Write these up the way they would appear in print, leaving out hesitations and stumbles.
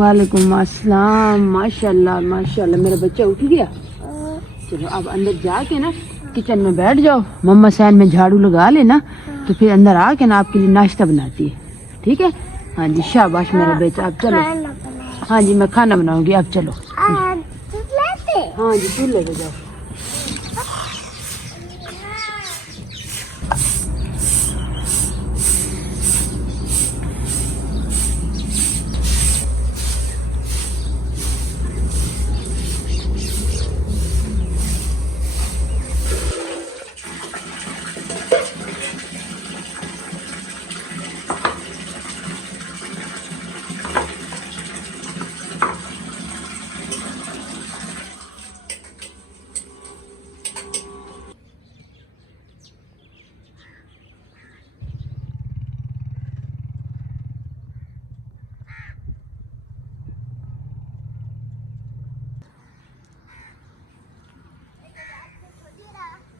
वालेकुम अस्सलाम। माशाल्लाह माशाल्लाह, मेरा बच्चा उठ गया। चलो अब अंदर जाके ना किचन में बैठ जाओ, मम्मा सैन में झाड़ू लगा लेना, तो फिर अंदर आके ना आपके लिए नाश्ता बनाती है, ठीक है? हाँ जी, शाबाश मेरा बेटा। अब चलो। हाँ जी, मैं खाना बनाऊंगी, अब चलो। हाँ जी, चूल्हे पे जाओ।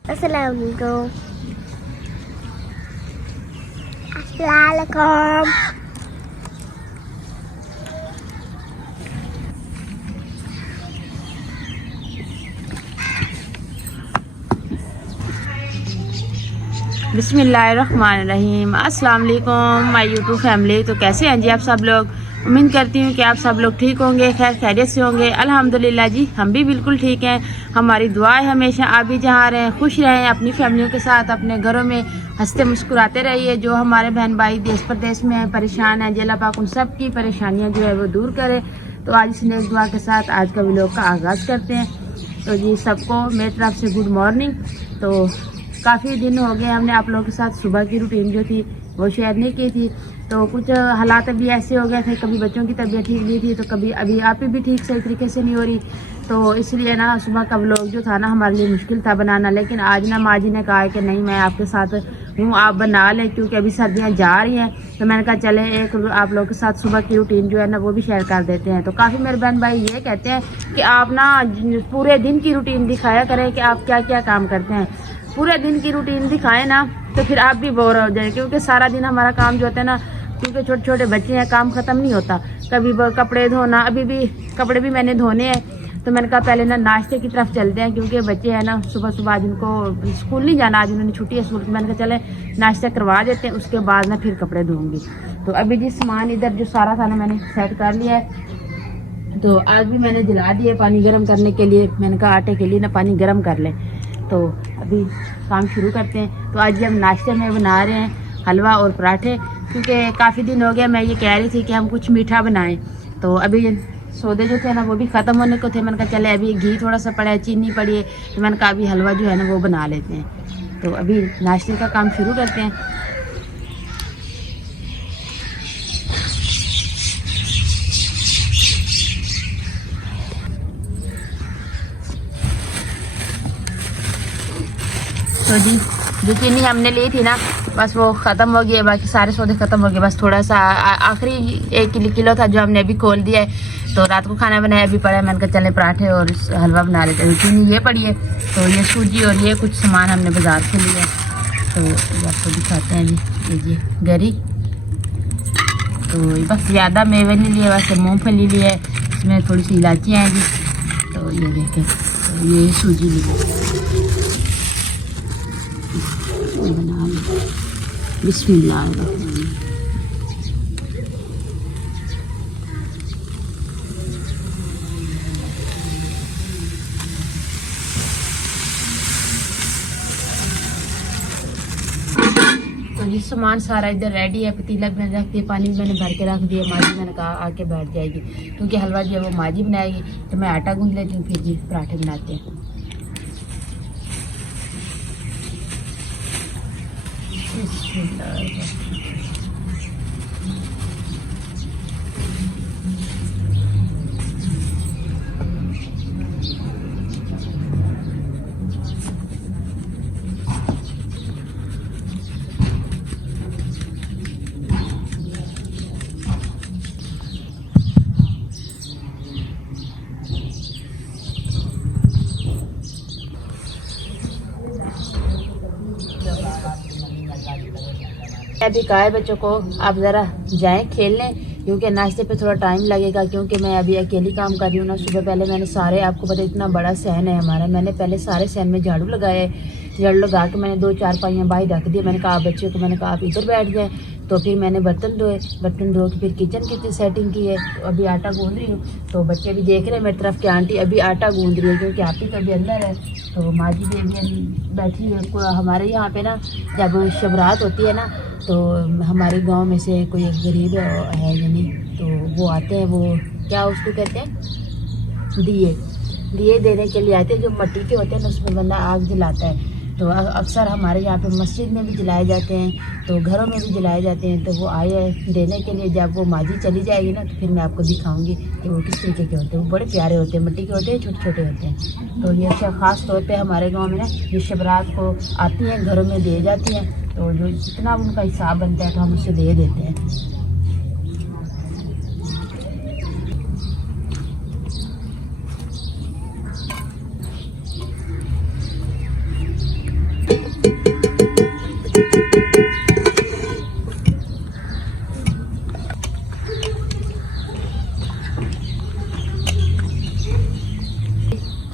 Assalamualaikum. Assalamualaikum. बिस्मिल्लाहिर्रहमानिर्रहीम। अस्सलाम वालेकुम माय यूट्यूब फैमिली। तो कैसे हैं जी आप सब लोग? उम्मीद करती हूँ कि आप सब लोग ठीक होंगे, खैर खैरियत से होंगे। अल्हम्दुलिल्लाह जी, हम भी बिल्कुल ठीक हैं। हमारी दुआ है हमेशा आप भी जहाँ रहें खुश रहें, अपनी फैमिलियों के साथ अपने घरों में हंसते मुस्कुराते रहिए। जो हमारे बहन भाई देश प्रदेश में हैं, परेशान हैं, अल्लाह पाक उन सब की परेशानियाँ जो है वो दूर करे। तो आज इस नेक दुआ के साथ आज का व्लॉग का आगाज़ करते हैं। तो जी सबको मेरी तरफ से गुड मॉर्निंग। तो काफ़ी दिन हो गए हमने आप लोगों के साथ सुबह की रूटीन जो थी वो शेयर नहीं की थी। तो कुछ हालात अभी ऐसे हो गए थे, कभी बच्चों की तबीयत ठीक नहीं थी, तो कभी अभी आप ही भी ठीक सही तरीके से नहीं हो रही। तो इसलिए ना सुबह का व्लॉग जो था ना हमारे लिए मुश्किल था बनाना। लेकिन आज ना माँ जी ने कहा है कि नहीं, मैं आपके साथ हूँ, आप बना लें, क्योंकि अभी सर्दियाँ जा रही हैं। तो मैंने कहा चले एक आप लोगों के साथ सुबह की रूटीन जो है ना वो भी शेयर कर देते हैं। तो काफ़ी मेरे बहन भाई ये कहते हैं कि आप ना पूरे दिन की रूटीन दिखाया करें कि आप क्या क्या काम करते हैं। पूरे दिन की रूटीन दिखाएं ना तो फिर आप भी बोर हो जाए, क्योंकि सारा दिन हमारा काम जो होता है ना, क्योंकि छोटे छोटे बच्चे हैं, काम ख़त्म नहीं होता। कभी कपड़े धोना, अभी भी कपड़े भी मैंने धोने हैं। तो मैंने कहा पहले ना नाश्ते की तरफ चलते हैं, क्योंकि बच्चे हैं ना सुबह सुबह आज उनको स्कूल नहीं जाना, आज उन्होंने छुट्टी है स्कूल की। मैंने कहा चले नाश्ता करवा देते हैं, उसके बाद ना फिर कपड़े धोऊंगी। तो अभी जी सामान इधर जो सारा था ना मैंने सेट कर लिया है। तो आज भी मैंने जला दिया पानी गर्म करने के लिए। मैंने कहा आटे के लिए ना पानी गर्म कर लें। तो अभी काम शुरू करते हैं। तो आज हम नाश्ते में बना रहे हैं हलवा और पराठे, क्योंकि काफ़ी दिन हो गया मैं ये कह रही थी कि हम कुछ मीठा बनाएं। तो अभी सौदे जो थे ना वो भी ख़त्म होने को थे। मैंने कहा चले अभी घी थोड़ा सा पड़ा है, चीनी पड़ी है, तो मैंने कहा अभी हलवा जो है ना वो बना लेते हैं। तो अभी नाश्ते का काम शुरू करते हैं। तो जी जो चीनी हमने ली थी ना बस वो ख़त्म हो गई है, बाकी सारे सौदे ख़त्म हो गए। बस थोड़ा सा आखिरी 1 किलो था जो हमने अभी खोल दिया है। तो रात को खाना बनाया अभी पड़ा है। मैंने कहा चले पराठे और हलवा बना लेते हैं। चीनी ये पड़ी है, तो ये सूजी और ये कुछ सामान हमने बाज़ार से लिया है। तो आपको दिखाते हैं जी, ये गरी। तो बस ज़्यादा मेवे नहीं लिए, वैसे मूँगफली ली है, इसमें थोड़ी सी इलायचियाँ हैं जी। तो ये देखें, तो ये सूजी ली है। बना बिस्मिल्लाह। तो ये सामान सारा इधर रेडी है। पतीला भी मैंने रख दिया, पानी भी मैंने भर के रख दिया। माँ जी मैंने कहा आके बैठ जाएगी, क्योंकि हलवा जो है वो माँ जी बनाएगी। तो मैं आटा गूंद लेती हूँ, फिर जी पराठे बनाते हैं। अभी कहा है बच्चों को आप ज़रा जाएं खेल लें, क्योंकि नाश्ते पे थोड़ा टाइम लगेगा, क्योंकि मैं अभी अकेली काम कर रही हूँ ना। सुबह पहले मैंने सारे, आपको पता इतना बड़ा सहन है हमारा, मैंने पहले सारे सहन में झाड़ू लगाए। झाड़ू लगा के मैंने 2-4 पाइयाँ बाहर रख दी। मैंने कहा बच्चों को, मैंने कहा आप इधर बैठ जाएँ। तो फिर मैंने बर्तन धोए, बर्तन धो के फिर किचन की सेटिंग की है। तो अभी आटा गूँध रही हूँ, तो बच्चे भी देख रहे हैं मेरी तरफ कि आंटी अभी आटा गूँध रही है, क्योंकि आप ही तो अभी अंदर है। तो माँ जी भी अभी बैठी है। हमारे यहाँ पे ना जब शबरात होती है ना, तो हमारे गांव में से कोई एक गरीब है यानी, तो वो आते हैं, वो क्या उसको कहते हैं, दिए देने के लिए आते हैं, जो मिट्टी के होते हैं ना, उसमें बंदा आग जलाता है। तो अक्सर हमारे यहाँ पे मस्जिद में भी जलाए जाते हैं, तो घरों में भी जलाए जाते हैं। तो वो आए हैं देने के लिए। जब वो माजी चली जाएगी ना, तो फिर मैं आपको दिखाऊंगी कि वो किस तरीके के होते हैं। वो बड़े प्यारे होते हैं, मिट्टी के होते हैं, छोटे छोटे होते हैं। तो ये सब ख़ास तौर पे हमारे गांव में ना, ये शबरात को आती हैं, घरों में दे जाती हैं। तो जो जितना उनका हिसाब बनता है तो हम उसे दे देते हैं।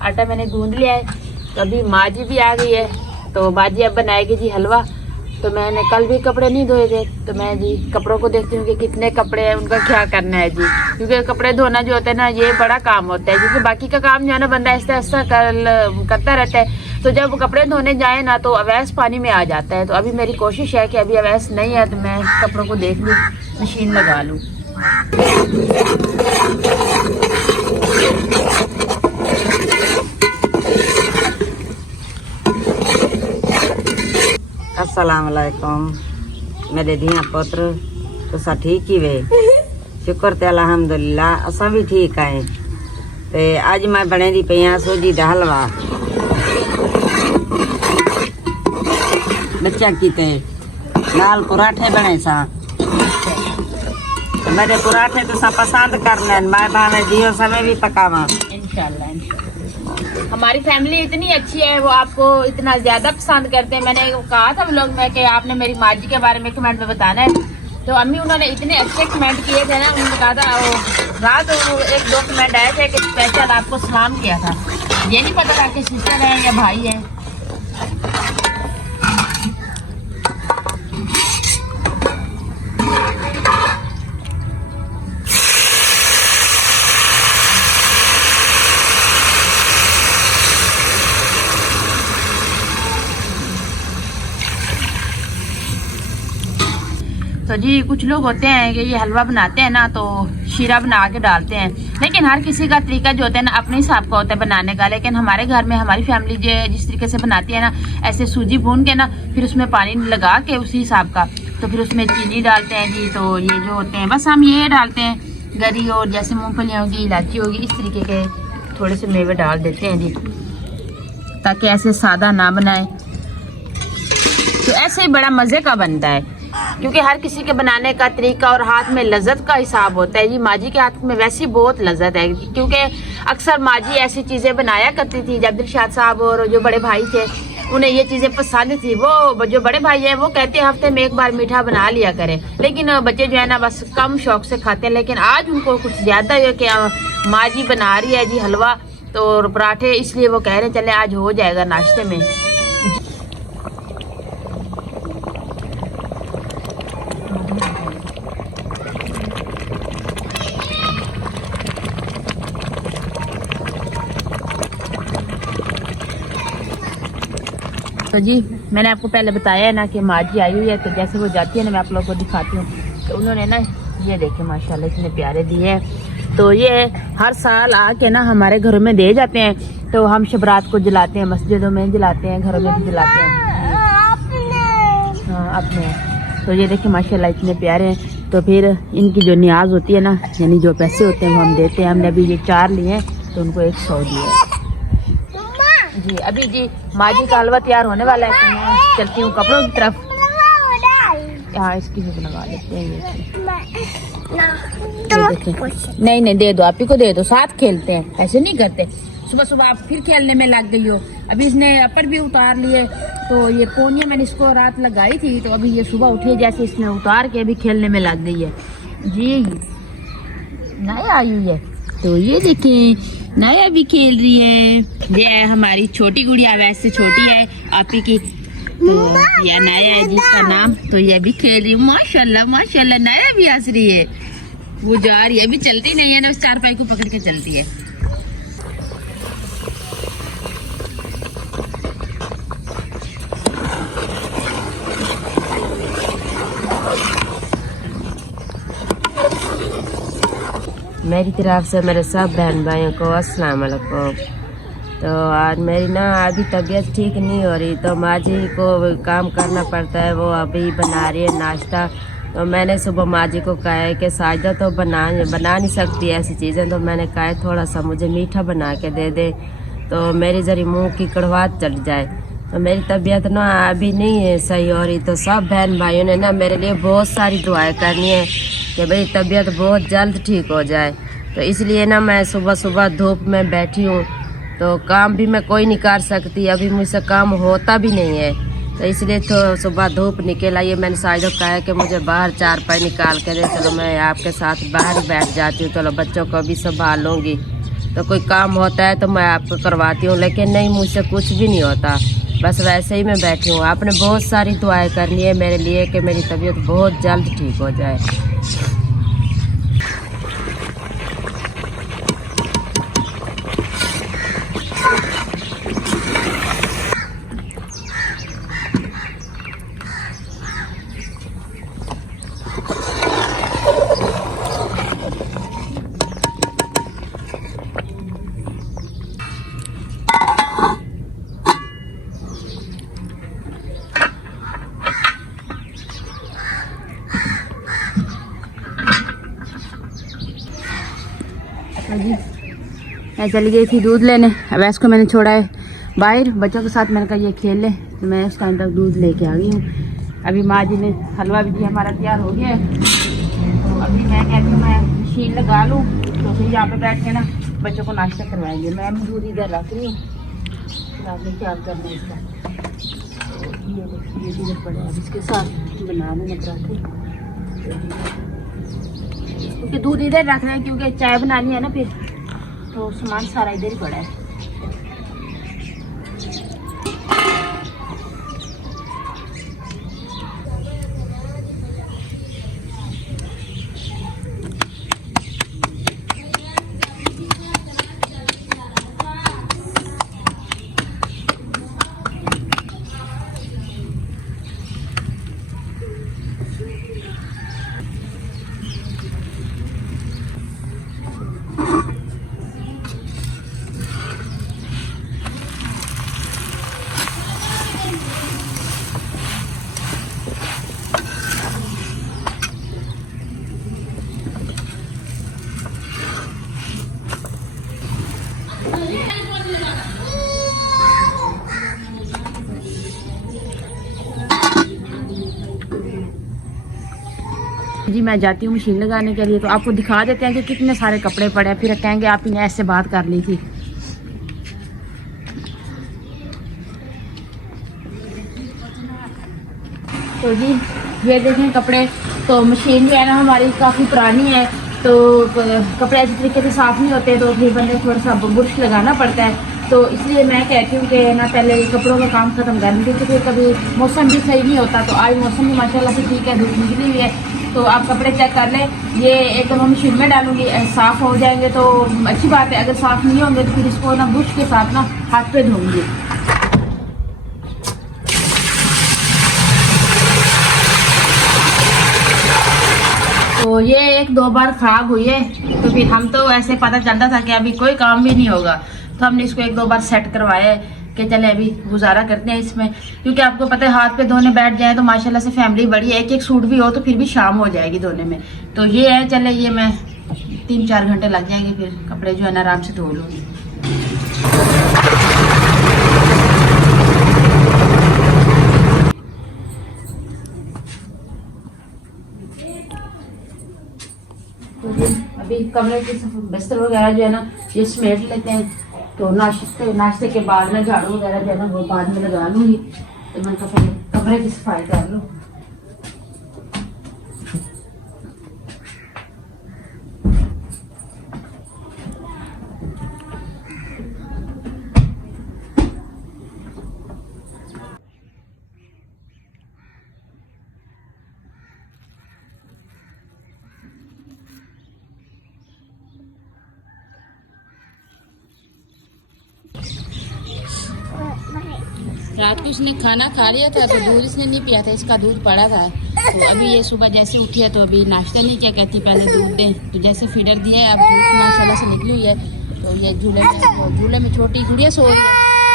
आटा मैंने गूंद लिया है। तो अभी माँ जी भी आ गई है, तो माँ जी अब बनाएगी जी हलवा। तो मैंने कल भी कपड़े नहीं धोए थे, तो मैं जी कपड़ों को देखती हूँ कि कितने कपड़े हैं, उनका क्या करना है जी। क्योंकि कपड़े धोना जो होता है ना, ये बड़ा काम होता है, क्योंकि बाकी का काम जो है ना बंदा ऐसा ऐसा करता रहता है। तो जब कपड़े धोने जाए ना, तो अवैस पानी में आ जाता है। तो अभी मेरी कोशिश है कि अभी अवैस नहीं है, तो मैं कपड़ों को देख लूँ, मशीन लगा लूँ। अस्सलाम वालेकुम मेरे धिया पुत्र, तुसा ठीक ही वे? शुक्र ते अल्हम्दुलिल्लाह, असा भी ठीक है। ते अज मैं बने दी पई हां सूजी दा हलवा। बच्चा कीते नाल पराठे बने सा। मेरे पराठे तुसा पसंद करने, मैं भावे दियो समय भी पकावा इंशाल्लाह। हमारी फैमिली इतनी अच्छी है, वो आपको इतना ज्यादा पसंद करते हैं। मैंने कहा था व्लॉग में कि आपने मेरी माँ जी के बारे में कमेंट में बताना है। तो अम्मी उन्होंने इतने अच्छे कमेंट किए थे ना, उन्होंने कहा था रात 1-2 कमेंट आए थे कि स्पेशल आपको सलाम किया था। ये नहीं पता था कि सिस्टर है या भाई है। तो जी कुछ लोग होते हैं कि ये हलवा बनाते हैं ना, तो शीरा बना के डालते हैं। लेकिन हर किसी का तरीका जो होता है ना, अपने हिसाब का होता है बनाने का। लेकिन हमारे घर में हमारी फैमिली जिस तरीके से बनाती है ना, ऐसे सूजी भून के ना, फिर उसमें पानी लगा के उसी हिसाब का, तो फिर उसमें चीनी डालते हैं जी। तो ये जो होते हैं बस हम ये डालते हैं, गरी और जैसे मूंगफलियाँ होगी, इलायची होगी, इस तरीके के थोड़े से मेवे डाल देते हैं जी, ताकि ऐसे सादा ना बनाए। तो ऐसे ही बड़ा मज़े का बनता है, क्योंकि हर किसी के बनाने का तरीका और हाथ में लज्जत का हिसाब होता है जी। माँ जी के हाथ में वैसी बहुत लज्जत है, क्योंकि अक्सर माँ जी ऐसी चीज़ें बनाया करती थी। जब दिलशाद साहब और जो बड़े भाई थे, उन्हें ये चीज़ें पसंद थी। वो जो बड़े भाई हैं, वो कहते हैं हफ्ते में एक बार मीठा बना लिया करें। लेकिन बच्चे जो है ना, बस कम शौक से खाते हैं। लेकिन आज उनको कुछ ज़्यादा है कि माँ जी बना रही है जी हलवा तो पराठे, इसलिए वो कह रहे चले आज हो जाएगा नाश्ते में। तो जी मैंने आपको पहले बताया है ना कि माँ जी आई हुई है, तो जैसे वो जाती है ना, मैं आप लोगों को दिखाती हूँ। तो उन्होंने ना ये देखे माशाल्लाह इतने प्यारे दिए हैं। तो ये हर साल आके ना हमारे घरों में दे जाते हैं। तो हम शबरात को जलाते हैं, मस्जिदों में जलाते हैं, घरों में भी जलाते हैं। हाँ अपने। तो ये देखिए माशाल्लाह इतने प्यारे हैं। तो फिर इनकी जो न्याज होती है ना, यानी जो पैसे होते हैं वो हम देते हैं। हमने अभी ये 4 लिए हैं, तो उनको 100 दिए जी। अभी जी माँ जी का हलवा तैयार होने वाला है, तो मैं चलती हूँ कपड़ों की तरफ। हाँ इसकी भी बनवा लेते हैं ये नहीं दे दो, आप ही को दे दो, साथ खेलते हैं, ऐसे नहीं करते। सुबह सुबह आप फिर खेलने में लग गई हो। अभी इसने अपर भी उतार लिए, तो ये पोनिया मैंने इसको रात लगाई थी, तो अभी ये सुबह उठी, जैसे इसने उतार के अभी खेलने में लग गई है जी। नाया आई हुई है। तो ये देखें नाया भी खेल रही है। ये है हमारी छोटी गुड़िया, वैसे छोटी है आपी की। तो यह नाया है जिसका नाम। तो ये भी खेल रही है। माशाल्लाह माशाल्लाह नाया भी हंस रही है। वो जा रही है, अभी चलती नहीं है ना, उस चारपाई को पकड़ के चलती है। मेरी तरफ से मेरे सब बहन भाइयों को अस्सलाम वालेकुम। तो आज मेरी ना अभी तबीयत ठीक नहीं हो रही, तो माँ जी को काम करना पड़ता है। वो अभी बना रही है नाश्ता। तो मैंने सुबह माँ जी को कहा है कि साजिदा तो बना नहीं सकती ऐसी चीज़ें, तो मैंने कहा है थोड़ा सा मुझे मीठा बना के दे दे तो मेरी जरी मुंह की कड़वाहट चढ़ जाए। तो मेरी तबीयत ना अभी नहीं है सही हो रही। तो सब बहन भाइयों ने ना मेरे लिए बहुत सारी दुआएं करनी है कि मेरी तबीयत बहुत जल्द ठीक हो जाए। तो इसलिए ना मैं सुबह सुबह धूप में बैठी हूँ, तो काम भी मैं कोई नहीं कर सकती, अभी मुझसे काम होता भी नहीं है। तो इसलिए तो सुबह धूप निकल आई है। मैंने साजिद को कहा है कि मुझे बाहर चारपाई निकाल के दे, चलो मैं आपके साथ बाहर ही बैठ जाती हूँ, चलो बच्चों को भी संभाल लूँगी। तो कोई काम होता है तो मैं आपको करवाती हूँ, लेकिन नहीं मुझसे कुछ भी नहीं होता, बस वैसे ही मैं बैठी हूँ। आपने बहुत सारी दुआएं करनी है मेरे लिए कि मेरी तबीयत बहुत जल्द ठीक हो जाए। जी मैं चली गई थी दूध लेने। अब इसको मैंने छोड़ा है बाहर बच्चों के साथ। मैंने कहा ये खेल ले, तो मैं उस टाइम तक दूध लेके आ गई हूँ। अभी माँ जी ने हलवा भी दिया, हमारा तैयार हो गया है। तो अभी मैं कहती हूँ मैं मशीन लगा लूँ, तो फिर यहाँ पे बैठ के ना बच्चों को नाश्ता करवाएंगे। मैं दूध इधर रख रही हूँ, क्या करना है इसका। ये इधर पड़ा है, इसके साथ बना लूँ क्योंकि दूध इधर रखना है, क्योंकि चाय बनानी है ना फिर, तो सामान सारा इधर ही पड़ा है। जी मैं जाती हूँ मशीन लगाने के लिए। तो आपको दिखा देते हैं कि कितने सारे कपड़े पड़े हैं, फिर कहेंगे आप इन्हें ऐसे बात कर ली थी। तो जी ये देखें कपड़े। तो मशीन जो है ना हमारी काफ़ी पुरानी है, तो कपड़े अच्छे तरीके से साफ़ नहीं होते, तो फिर बंदे थोड़ा सा बुरश लगाना पड़ता है। तो इसलिए मैं कहती हूँ कि ना पहले कपड़ों का काम ख़त्म कर लें, क्योंकि फिर कभी मौसम भी सही नहीं होता। तो आज मौसम भी माशाल्लाह से ठीक है, धूप निकली हुई है। तो आप कपड़े चेक कर लें, ये एकदम हम मशीन में डालूंगी, साफ़ हो जाएंगे तो अच्छी बात है। अगर साफ़ नहीं होंगे तो फिर इसको ना ब्रश के साथ ना हाथ पे धोऊंगी। तो ये 1-2 बार खराब हुई है, तो फिर हम तो ऐसे पता चलता था कि अभी कोई काम भी नहीं होगा, तो हमने इसको 1-2 बार सेट करवाया है कि चले अभी गुजारा करते हैं इसमें। क्योंकि आपको पता है हाथ पे धोने बैठ जाए तो माशाल्लाह से फैमिली बड़ी है, एक सूट भी हो तो फिर भी शाम हो जाएगी धोने में। तो ये है, चले ये मैं 3-4 घंटे लग जाएंगे, फिर कपड़े जो है ना आराम से धो लूँगी। अभी कमरे के बिस्तर वगैरह जो है ना ये समेट लेते हैं। तो नाश्ते के बाद में झाड़ू वगैरह जो है ना वो बाद में लगा लूंगी। तो मैं कमरे की सफाई कर लूँ। रात को इसने खाना खा लिया था तो दूध इसने नहीं पिया था, इसका दूध पड़ा था। तो अभी ये सुबह जैसे उठी है तो अभी नाश्ता नहीं किया, कहती पहले दूध दें। तो जैसे फीडर दिए है, अब दूध माशाल्लाह से निकली हुई है। तो ये झूले में छोटी गुड़िया सो रही है,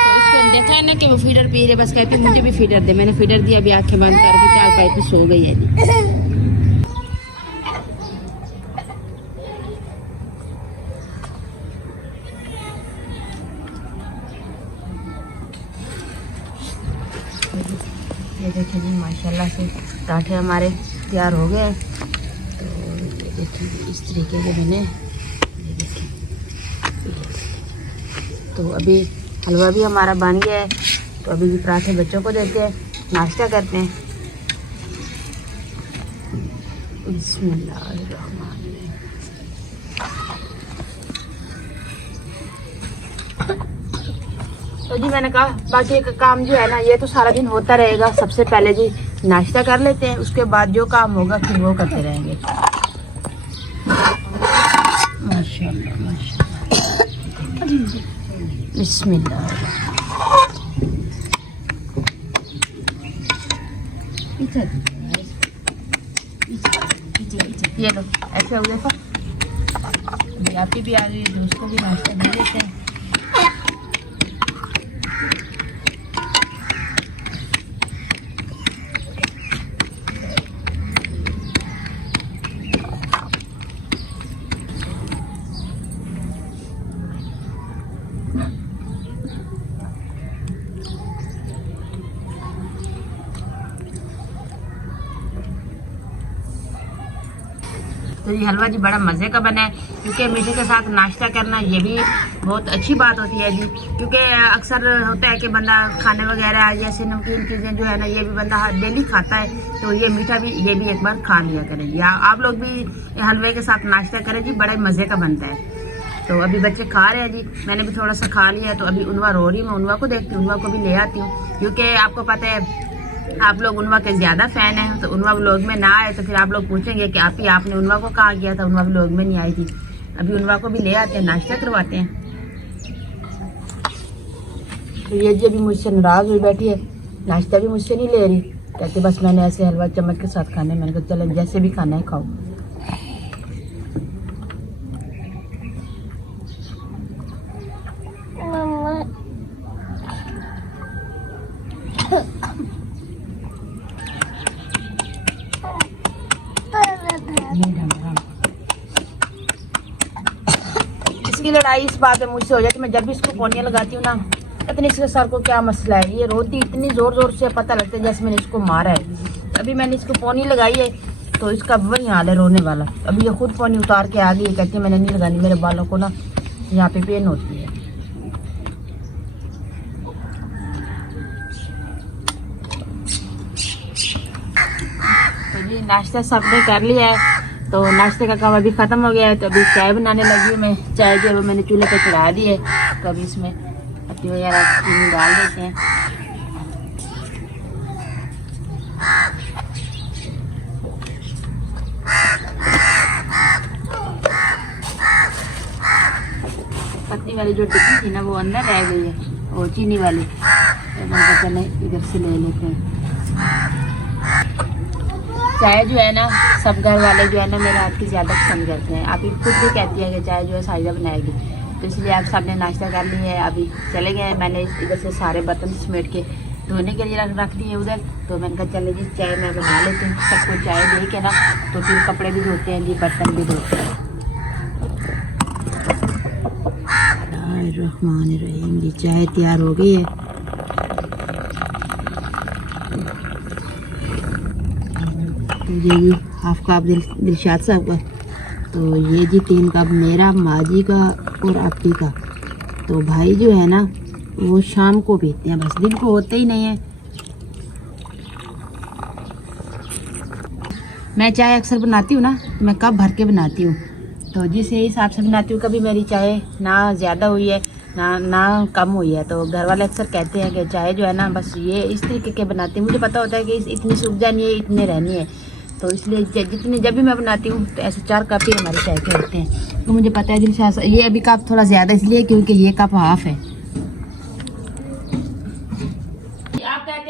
तो इसको देखा है ना कि वो फीडर पी रही है, बस कहती मुझे भी फीडर दे। मैंने फीडर दिया, अभी आंखें बंद करके चार पे सो गई है। ये देखिए जी माशाल्लाह से पराठे हमारे तैयार हो गए। तो ये देखिए इस तरीके के बने, ये देखिए। तो अभी हलवा भी हमारा बन गया है, तो अभी भी पराठे बच्चों को देते हैं, नाश्ता करते हैं। बिस्मिल्लाहिर्रहमानिर्रहीम। तो जी मैंने कहा बाकी का काम जो है ना ये तो सारा दिन होता रहेगा। सबसे पहले जी नाश्ता कर लेते हैं, उसके बाद जो काम होगा फिर वो करते रहेंगे। माशाल्लाह माशाल्लाह। बिस्मिल्लाह। ये लो ऐसे हो देखो, आपकी भी आ रही है, दोस्त को भी नाश्ता दे देते हैं। तो ये हलवा जी बड़ा मज़े का बना है, क्योंकि मीठे के साथ नाश्ता करना ये भी बहुत अच्छी बात होती है जी। क्योंकि अक्सर होता है कि बंदा खाने वगैरह जैसे नमकीन चीज़ें जो है ना ये भी बंदा डेली खाता है, तो ये मीठा भी ये भी एक बार खा लिया करें। या आप लोग भी हलवे के साथ नाश्ता करें जी, बड़े मज़े का बनता है। तो अभी बच्चे खा रहे हैं जी, मैंने भी थोड़ा सा खा लिया है। तो अभी उनवा रो रही, मैं उनवा को देखती हूँ, उनवा को भी ले आती हूँ। क्योंकि आपको पता है आप लोग उनवा के ज्यादा फैन हैं, तो उनवा व्लॉग में ना आए तो फिर आप लोग पूछेंगे कि आपने उनवा को कहा किया था, उनवा व्लॉग में नहीं आई थी। अभी उनवा को भी ले आते हैं, नाश्ता करवाते हैं। तो ये जी अभी मुझसे नाराज हुई बैठी है, नाश्ता भी मुझसे नहीं ले रही, कहते बस मैंने ऐसे हलवा चम्मच के साथ खाना है। मैंने कहा चलो जैसे भी खाना है खाओ। इसकी लड़ाई इस बात में मुझसे हो जाती है, मैं जब भी इसको पोनियाँ लगाती हूँ ना, इतनी इसके सर को क्या मसला है, ये रोती इतनी जोर जोर से, पता लगता है जैसे मैंने इसको मारा है। अभी मैंने इसको पोनी लगाई है तो इसका वही हाल है रोने वाला। अभी ये खुद पोनी उतार के आ गई, कहती है मैंने नहीं लगानी, मेरे बालों को ना यहाँ पे पेन होती है। तो जी नाश्ता सबने कर लिया है, तो नाश्ते का काम अभी ख़त्म हो गया है। तो अभी चाय बनाने लगी हूँ मैं। चाय जो है मैंने चूल्हे पे चढ़ा दी है, तो अभी इसमें पत्ती वगैरह चीनी डाल देते हैं। पत्ती वाली जो टिक्की थी ना वो अंदर रह गई है, वो चीनी वाली, तो मैंने चले इधर से ले लेते हैं। चाय जो है ना सब घर वाले जो है ना मेरे हाथ की ज़्यादा पसंद करते हैं। अभी खुद भी कहती है कि चाय जो है साइजा बनाएगी, तो इसलिए आप सब ने नाश्ता कर लिया है, अभी चले गए। मैंने इधर से सारे बर्तन समेट के धोने के लिए रख दिए उधर। तो मैंने कहा चले जी चाय मैं बना लेती हूँ, सबको चाय दे के ना, तो फिर कपड़े भी धोते हैं जी, बर्तन भी धोते हैं। रहमानिर्रहीम जी चाय तैयार हो गई है। तो ये जी हाफ कप दिलशाद साहब का, तो ये जी 3 कप मेरा, माँ जी का और आपकी का। तो भाई जो है ना वो शाम को पीते हैं, बस दिन को होते ही नहीं है। मैं चाय अक्सर बनाती हूँ ना, मैं कप भर के बनाती हूँ, तो जिस हिसाब से बनाती हूँ। कभी मेरी चाय ना ज़्यादा हुई है ना कम हुई है, तो घर वाले अक्सर कहते हैं कि चाय जो है ना बस ये इस तरीके के बनाते हैं। मुझे पता होता है कि इतनी सूख जानी है, इतने रहनी है, तो इसलिए जब भी मैं बनाती हूँ तो ऐसे 4 कप ही हमारे चाय के होते हैं। तो मुझे पता है दिलशाद ये अभी कप थोड़ा ज़्यादा इसलिए क्योंकि ये कप हाफ है।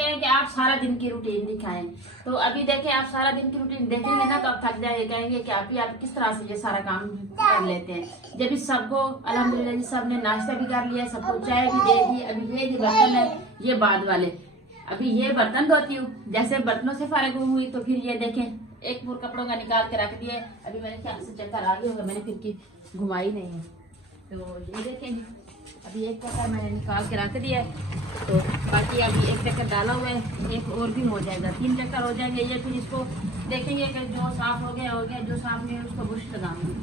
हैं कि आप सारा दिन की रूटीन दिखाएं। तो अभी देखें, आप सारा दिन की रूटीन देखेंगे ना तो आप थक जाएंगे, कहेंगे कि आप किस तरह से ये सारा काम कर लेते हैं। जब इस सबको अल्हम्दुलिल्लाह जी सबने नाश्ता भी कर लिया, सबको चाय भी दे दी। अभी ये बर्तन है, ये बाद वाले, अभी ये बर्तन धोती हूँ। जैसे बर्तनों से फारिग हुई तो फिर ये देखें एक पूर कपड़ों का निकाल के रख दिया। अभी मैंने ख्याल से चक्कर आ गया होगा, मैंने फिर की घुमाई नहीं है। तो ये देखें जी, अभी एक चक्कर मैंने निकाल के रख दिया है। तो बाकी अभी एक चक्कर डाला हुआ है, एक और भी हो जाएगा, 3 चक्कर हो जाएंगे। ये फिर इसको देखेंगे कि जो साफ हो गया, जो साफ नहीं है उसको बुश लगाऊंगी।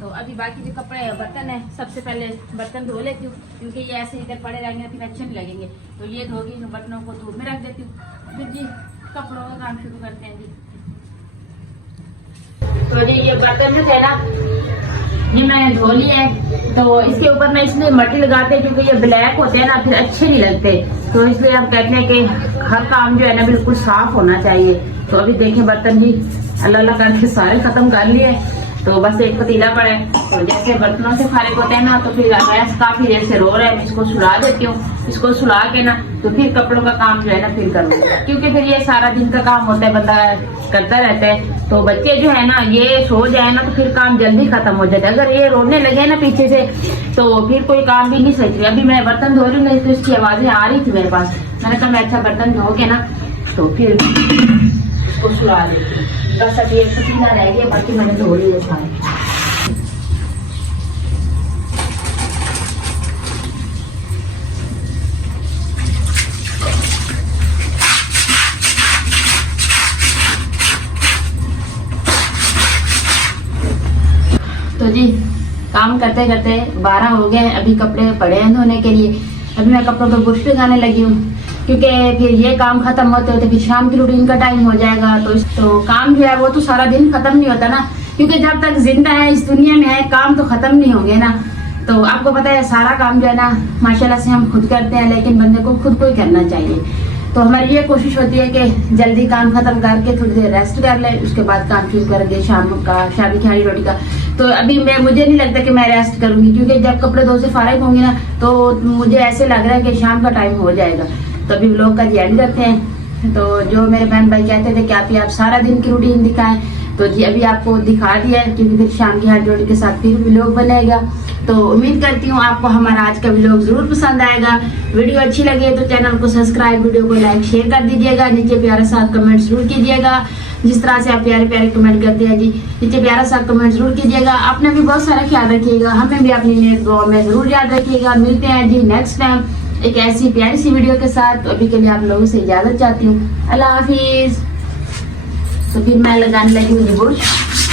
तो अभी बाकी जो कपड़े बर्तन है, सबसे पहले बर्तन धो लेती हूँ, क्योंकि ये ऐसे इधर पड़े रहेंगे फिर अच्छे नहीं लगेंगे। तो ये धोगी, बर्तनों को धूप में रख देती हूँ। फिर जी कपड़ों का काम शुरू करते हैं जी। तो जी ये बर्तन जो थे ना, ये मैंने धो लिए है। तो इसके ऊपर मैं इसलिए मट्टी लगाते हैं क्योंकि ये ब्लैक होते हैं ना, फिर अच्छे नहीं लगते। तो इसलिए हम कहते हैं कि हर काम जो है ना बिल्कुल साफ होना चाहिए। तो अभी देखें बर्तन जी अल्लाह अल्लाह करके सारे खत्म कर लिए। तो बस एक पतीला पड़ा है। तो जैसे बर्तनों से फारिग होते हैं ना, तो फिर गैस काफी देर से रो रहा है, मैं इसको सुला देती हूँ। इसको सुला के ना तो फिर कपड़ों का काम जो है ना फिर करूँगा, क्योंकि फिर ये सारा दिन का काम होता है, बंदा करता रहता है। तो बच्चे जो है ना ये सो जाए ना तो फिर काम जल्दी खत्म हो जाता है। अगर ये रोने लगे ना पीछे से तो फिर कोई काम भी नहीं सच रही। अभी मैं बर्तन धो रही नहीं तो इसकी आवाजें आ रही थी मेरे पास। मैंने कहा मैं अच्छा बर्तन धो के ना तो फिर इसको सुला देती हूँ। बस अभी एक पतीला रह गया, बाकी मैंने धो लिया सारे। तो जी काम करते करते 12 हो गए। अभी कपड़े पड़े हैं धोने के लिए। अभी मैं कपड़ों पर बुश लगाने लगी हूँ, क्योंकि फिर ये काम खत्म होते होते फिर शाम की रूटीन का टाइम हो जाएगा। तो काम जो है वो तो सारा दिन खत्म नहीं होता ना, क्योंकि जब तक जिंदा है इस दुनिया में है काम तो खत्म नहीं होंगे ना। तो आपको पता है सारा काम जो है ना माशाल्लाह से हम खुद करते हैं, लेकिन बंदे को खुद को ही करना चाहिए। तो हमारी ये कोशिश होती है कि जल्दी काम खत्म करके थोड़ी देर रेस्ट कर ले, उसके बाद काम शुरू करेंगे शाम का शामी खानी रोटी का। तो अभी मुझे नहीं लगता कि मैं रेस्ट करूंगी, क्योंकि जब कपड़े धो से फारिग होंगी ना तो मुझे ऐसे लग रहा है कि शाम का टाइम हो जाएगा। तो अभी व्लॉग का जी एंड करते हैं। तो जो मेरे बहन भाई कहते थे कि आप सारा दिन की रूटीन दिखाएं, तो जी अभी आपको दिखा दिया है, क्योंकि फिर शाम की हाथ रोटी के साथ फिर व्लॉग बनेगा। तो उम्मीद करती हूँ आपको हमारा आज का व्लॉग जरूर पसंद आएगा। वीडियो अच्छी लगे तो चैनल को सब्सक्राइब, वीडियो को लाइक शेयर कर दीजिएगा। नीचे प्यारा सा कमेंट जरूर कीजिएगा, जिस तरह से आप प्यारे प्यारे कमेंट करते हैं जी, नीचे प्यारा सा कमेंट जरूर कीजिएगा। आपने भी बहुत सारा ख्याल रखिएगा, हमें भी अपनी नेक दुआ में जरूर याद रखिएगा। मिलते हैं जी नेक्स्ट टाइम एक ऐसी प्यारी सी वीडियो के साथ। तो अभी के लिए आप लोगों से इजाजत चाहती हूँ, अल्लाह हाफिज। तो फिर मैं लगाने लगी हूँ बुर्श।